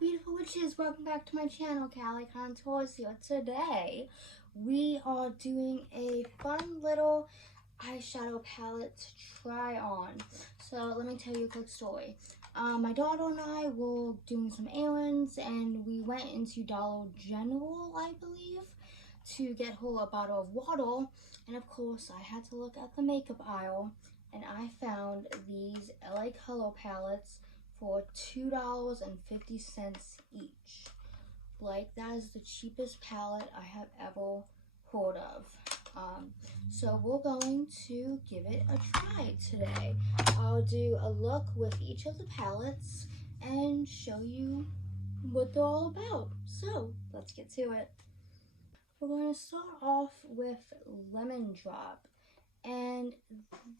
beautiful witches, welcome back to my channel. Callie Contours here. Today we are doing a fun little eyeshadow palette to try on. So let me tell you a quick story. My daughter and I were doing some errands and we went into Dollar General, I believe, to get her a bottle of water, and of course I had to look at the makeup aisle and I found these LA Color palettes for $2.50 each. Like, that is the cheapest palette I have ever heard of. So we're going to give it a try today. I'll do a look with each of the palettes and show you what they're all about. So let's get to it. We're going to start off with Lemon Drop, and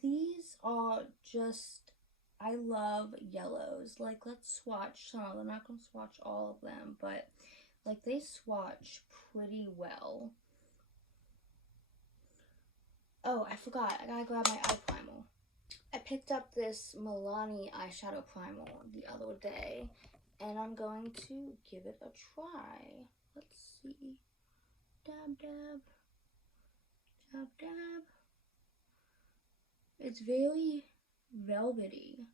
these are just, I love yellows. Like, let's swatch some of them. I'm not going to swatch all of them, but like, they swatch pretty well. Oh, I forgot. I gotta grab my eye primer. I picked up this Milani eyeshadow primer the other day, and I'm going to give it a try. Let's see. Dab, dab. Dab, dab. It's very velvety.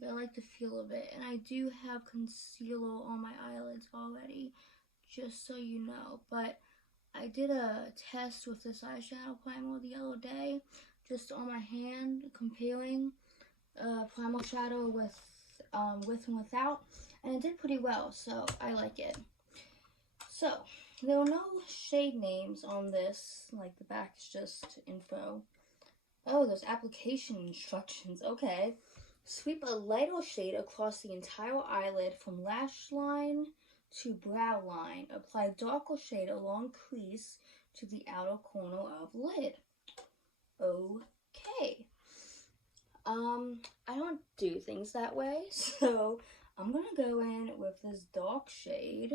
Like, I like the feel of it, and I do have concealer on my eyelids already, just so you know. But I did a test with this eyeshadow primer the other day, just on my hand, comparing primer shadow with and without, and it did pretty well, so I like it. So there are no shade names on this, like the back is just info. Oh, there's application instructions. Okay. Sweep a lighter shade across the entire eyelid from lash line to brow line. Apply darker shade along crease to the outer corner of lid. Okay. I don't do things that way, so I'm gonna go in with this dark shade.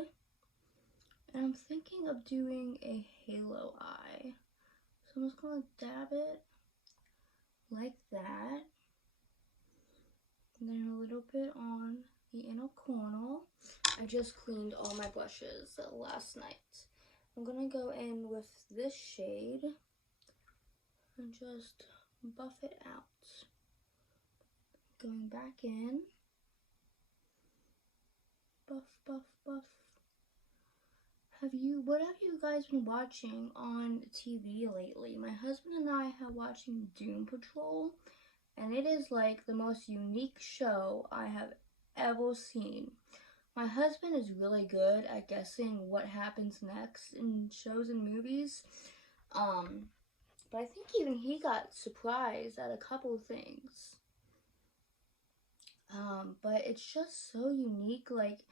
And I'm thinking of doing a halo eye. So I'm just gonna dab it like that, and then a little bit on the inner corner. I just cleaned all my brushes last night. I'm gonna go in with this shade and just buff it out. Going back in, buff, buff, buff. What have you guys been watching on TV lately? My husband and I have watching Doom Patrol, and it is like the most unique show I have ever seen. My husband is really good at guessing what happens next in shows and movies, but I think even he got surprised at a couple things. But it's just so unique. Like,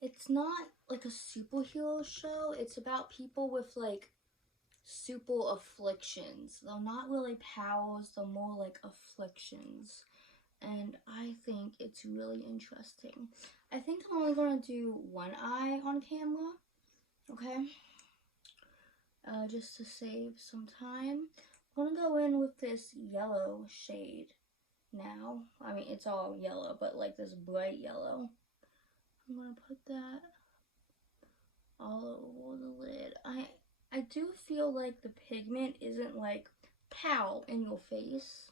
it's not like a superhero show. It's about people with like super afflictions. They're not really powers, they're more like afflictions. And I think it's really interesting. I think I'm only going to do one eye on camera, okay? Just to save some time. I'm going to go in with this yellow shade now. I mean, it's all yellow, but like this bright yellow. I'm going to put that all over the lid. I do feel like the pigment isn't like pow in your face.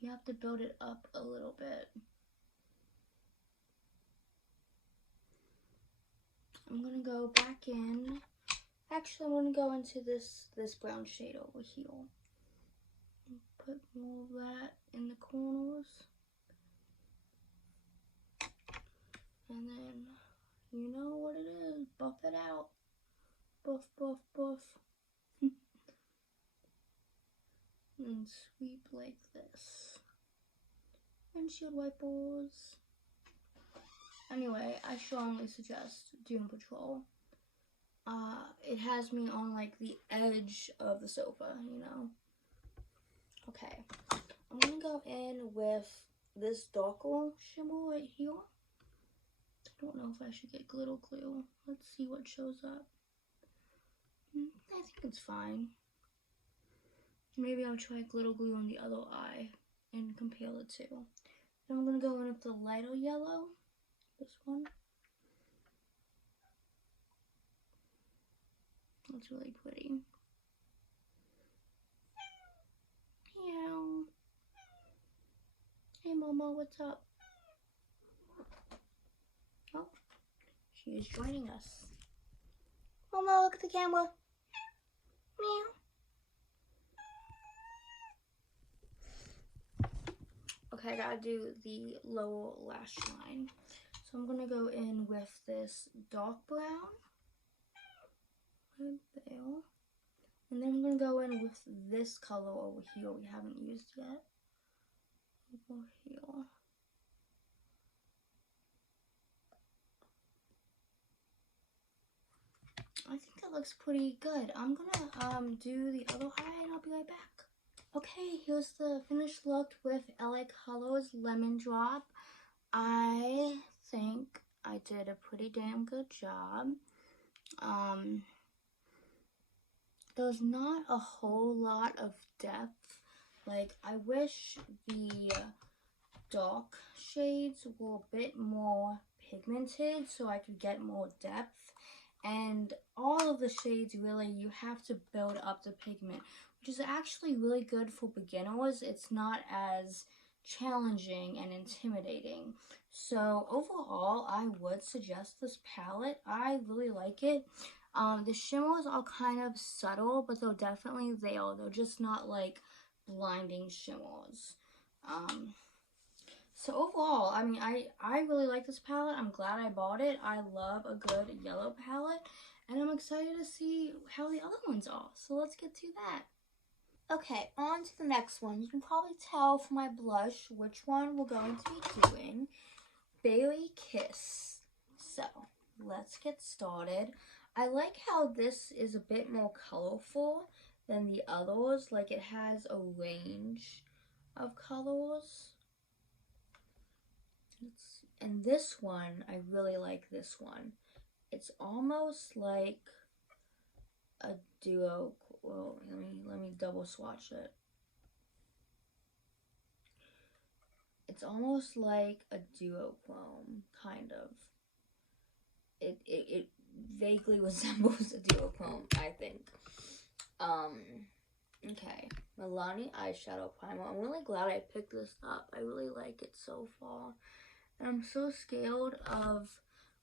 You have to build it up a little bit. I'm gonna go back in. Actually, I'm gonna go into this brown shade over here. Put more of that in the corners. And then, you know what it is, buff it out. Buff, buff, buff. And sweep like this. Windshield wipers. Anyway, I strongly suggest Doom Patrol. It has me on like the edge of the sofa, you know. Okay, I'm gonna go in with this darker shimmer right here. I don't know if I should get glitter glue. Let's see what shows up. I think it's fine. Maybe I'll try glitter glue on the other eye and compare the two. Then I'm going to go in with the lighter yellow This one. That's really pretty. Meow. Hey Momo, what's up? Oh, she is joining us. Momo, look at the camera. Meow. Okay, I gotta do the lower lash line. So I'm gonna go in with this dark brown. Right there. And then I'm gonna go in with this color over here we haven't used yet. Over here. I think that looks pretty good. I'm gonna do the other eye and I'll be right back. Okay, here's the finished look with LA Colors Lemon Drop. I think I did a pretty damn good job. There's not a whole lot of depth. Like, I wish the dark shades were a bit more pigmented so I could get more depth. And all of the shades, really, you have to build up the pigment, which is actually really good for beginners. It's not as challenging and intimidating. So overall, I would suggest this palette. I really like it. The shimmers are kind of subtle, but they're definitely there. They're just not like blinding shimmers. So overall, I mean, I really like this palette. I'm glad I bought it. I love a good yellow palette, and I'm excited to see how the other ones are. So let's get to that. Okay, on to the next one. You can probably tell from my blush which one we're going to be doing. Berry Kiss. So let's get started. I like how this is a bit more colorful than the others. Like, it has a range of colors. And this one, I really like this one. It's almost like a duo. Well, let me double swatch it. It's almost like a duochrome, kind of. It vaguely resembles a duochrome, I think. Okay, Milani Eyeshadow Primer. I'm really glad I picked this up. I really like it so far. And I'm so scared of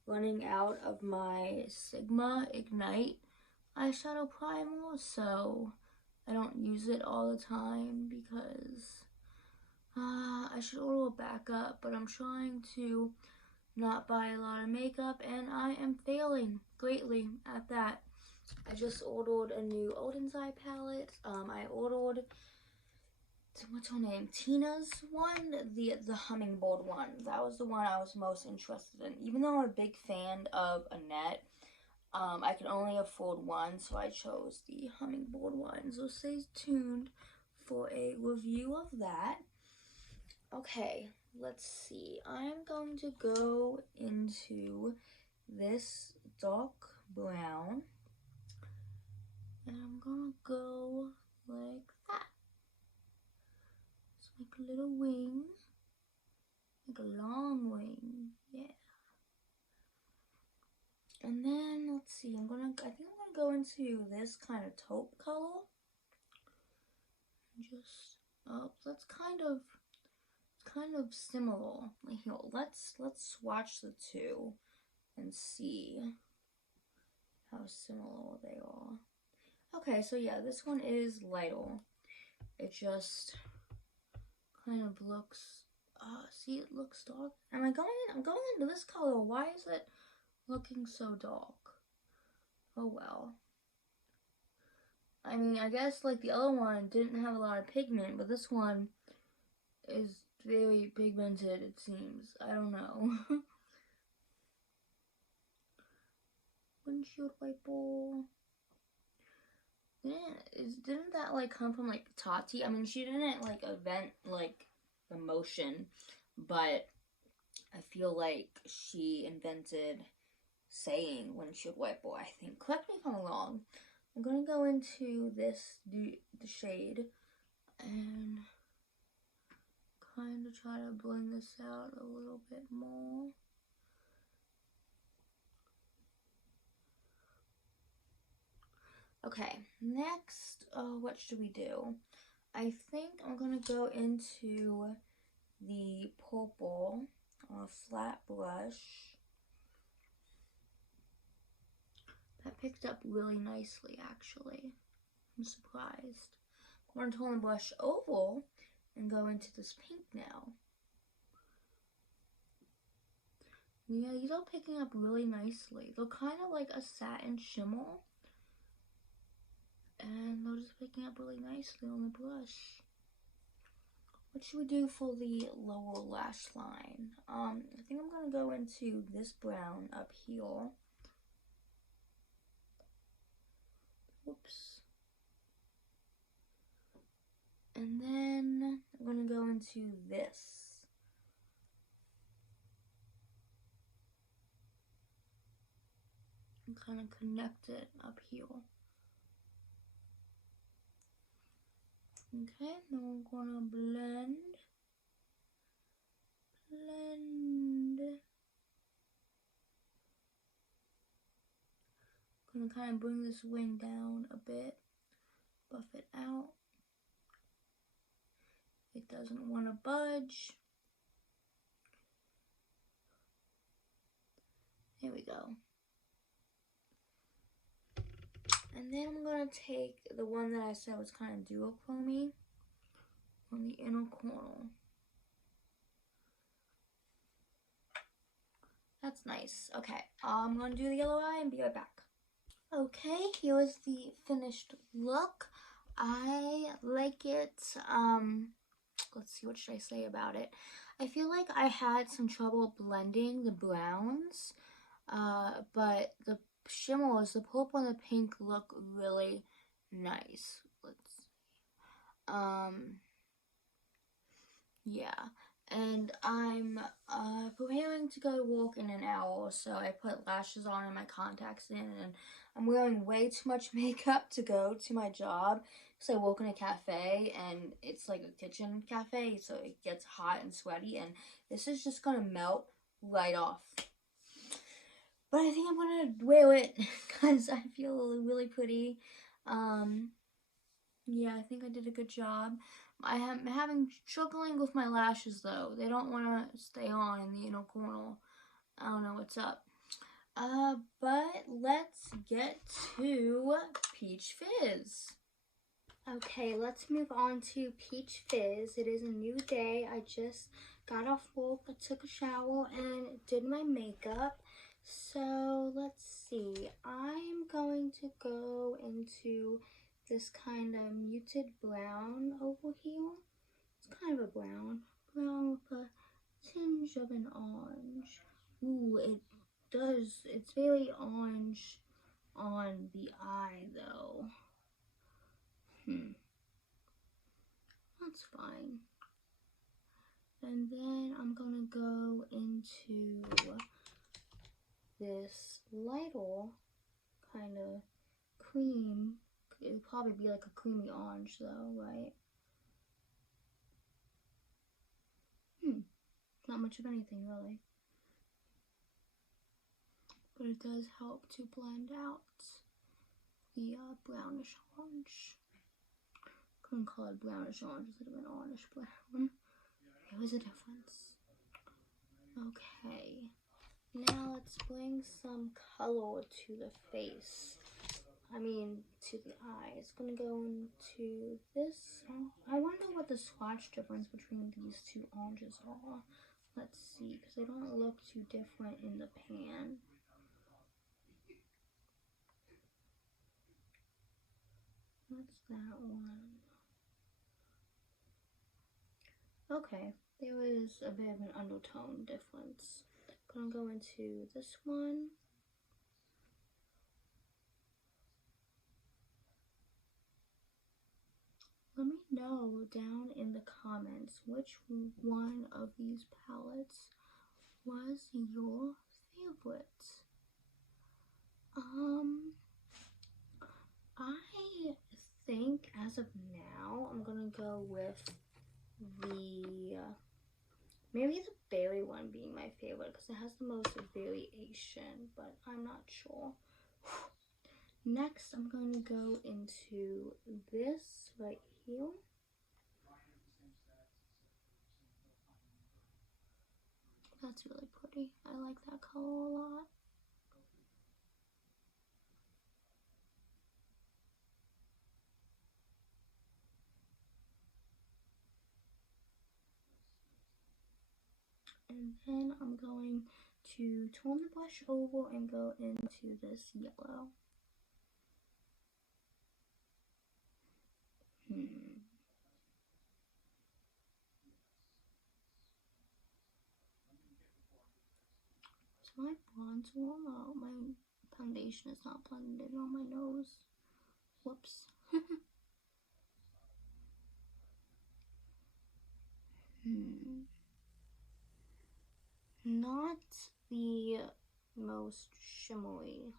running out of my Sigma Ignite eyeshadow primer, so I don't use it all the time because I should order a backup, but I'm trying to not buy a lot of makeup, and I am failing greatly at that. I just ordered a new Odin's Eye palette. I ordered, what's her name? Tina's one, the hummingbird one. That was the one I was most interested in. Even though I'm a big fan of Annette, I could only afford one, so I chose the hummingbird one. So stay tuned for a review of that. Okay, let's see. I'm going to go into this dark brown, and I'm gonna go like that. Just make a little wing, like a long wing, yeah. And then let's see. I think I'm gonna go into this kind of taupe color. Just that's kind of similar. Here, let's swatch the two and see how similar they are. Okay, so yeah, this one is lighter. It just kind of looks, see, it looks dark. I'm going into this color. Why is it looking so dark? Oh well. I mean, I guess like the other one didn't have a lot of pigment, but this one is very pigmented, it seems. I don't know. Windshield wiper. Didn't that like come from like Tati? I mean, she didn't like invent like emotion, but I feel like she invented saying windshield wiper, I think. Correct me if I'm wrong. I'm gonna go into the shade and kind of try to blend this out a little bit more. Okay, next, what should we do? I think I'm gonna go into the purple on a flat brush. That picked up really nicely, actually. I'm surprised. I'm going to turn the brush oval and go into this pink now. Yeah, these are picking up really nicely. They're kind of like a satin shimmer. And they're just picking up really nicely on the brush. What should we do for the lower lash line? I think I'm going to go into this brown up here. Whoops. And then I'm going to go into this. And kind of connect it up here. Okay, then we're going to blend. I'm going to kind of bring this wing down a bit. Buff it out. It doesn't want to budge. There we go. And then I'm going to take the one that I said was kind of duochrome on the inner corner. That's nice. Okay, I'm going to do the yellow eye and be right back. Okay, here's the finished look. I like it. Let's see, what should I say about it? I feel like I had some trouble blending the browns, but the shimmers, the purple and the pink, look really nice. Let's see. Yeah. And I'm preparing to go to work in an hour, so I put lashes on and my contacts in, and I'm wearing way too much makeup to go to my job because I work in a cafe, and it's like a kitchen cafe, so it gets hot and sweaty, and this is just gonna melt right off. But I think I'm gonna wear it because I feel really pretty. Yeah, I think I did a good job. I am struggling with my lashes though. They don't want to stay on in the inner corner. I don't know what's up. But let's get to Peach Fizz. Okay, let's move on to Peach Fizz. It is a new day. I just got off work, I took a shower, and did my makeup. So let's see. I'm going to go into this kind of muted brown over here. It's kind of a brown with a tinge of an orange. Ooh, it's very orange on the eye though. That's fine. And then I'm gonna go into this lighter kind of cream. It would probably be like a creamy orange though, right? Not much of anything really. But it does help to blend out the brownish orange. Couldn't call it brownish orange instead of an orange brown. There was a difference. Okay. Now let's bring some color to the face. To the eye. It's gonna go into this. I wonder what the swatch difference between these two oranges are. Let's see, because they don't look too different in the pan. What's that one? Okay, there is a bit of an undertone difference. I'm gonna go into this one. Let me know down in the comments which one of these palettes was your favorite. I think as of now, I'm gonna go with maybe the berry one being my favorite because it has the most variation, but I'm not sure. Next, I'm going to go into this right here. That's really pretty. I like that color a lot. And then I'm going to turn the brush over and go into this yellow. Is my bronzer on? My foundation is not blended on my nose. Whoops. Not the most shimmery.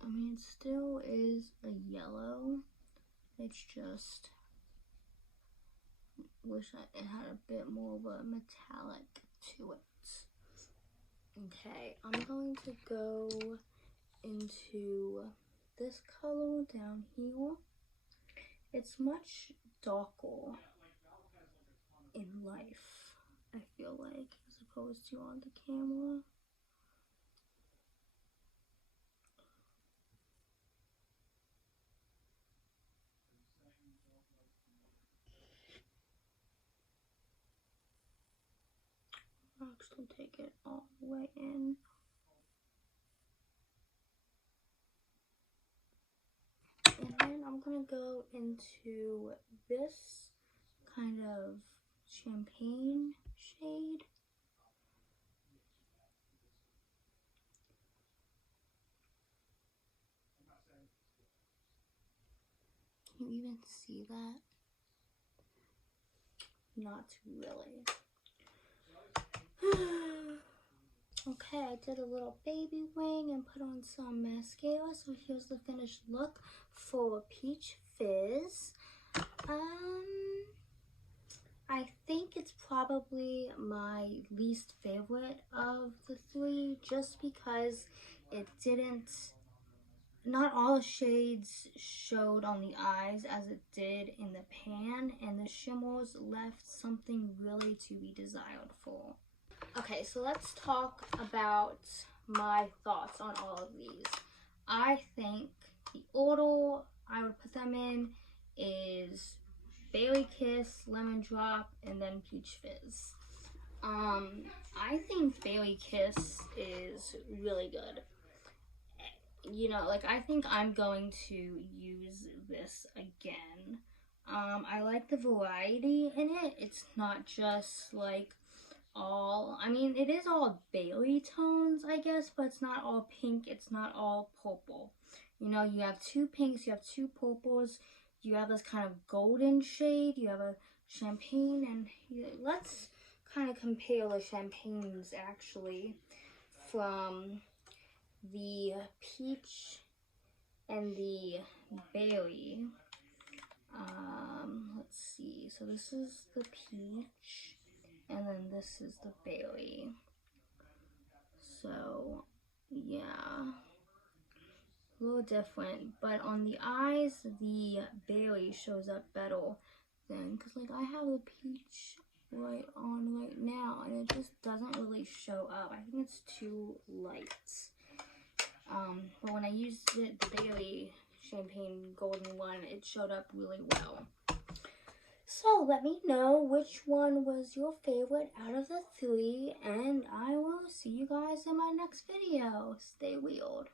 I mean, it still is a yellow. It's just, wish it had a bit more of a metallic to it. Okay, I'm going to go into this color down here. It's much darker in life, I feel like, as opposed to on the camera. I'll actually take it all the way in. And then I'm gonna go into this kind of champagne shade. Can you even see that? Not really. Okay, I did a little baby wing and put on some mascara. So here's the finished look for Peach Fizz. I think it's probably my least favorite of the three, just because it didn't, not all the shades showed on the eyes as it did in the pan, and the shimmers left something really to be desired for. Okay, so let's talk about my thoughts on all of these. I think the order I would put them in is Berry Kiss, Lemon Drop, and then Peach Fizz. I think Berry Kiss is really good. You know, like, I think I'm going to use this again. I like the variety in it. It's not just like all, I mean, it is all berry tones, I guess, but it's not all pink, it's not all purple. You know, you have two pinks, you have two purples, you have this kind of golden shade, you have a champagne, and let's kind of compare the champagnes actually from the peach and the berry. Let's see, so this is the peach, and then this is the berry. So yeah, a little different, but on the eyes the berry shows up better than, because like I have the peach right on right now and it just doesn't really show up. I think it's too light. But when I used it, the berry champagne golden one, it showed up really well. So let me know which one was your favorite out of the three, and I will see you guys in my next video. Stay weird.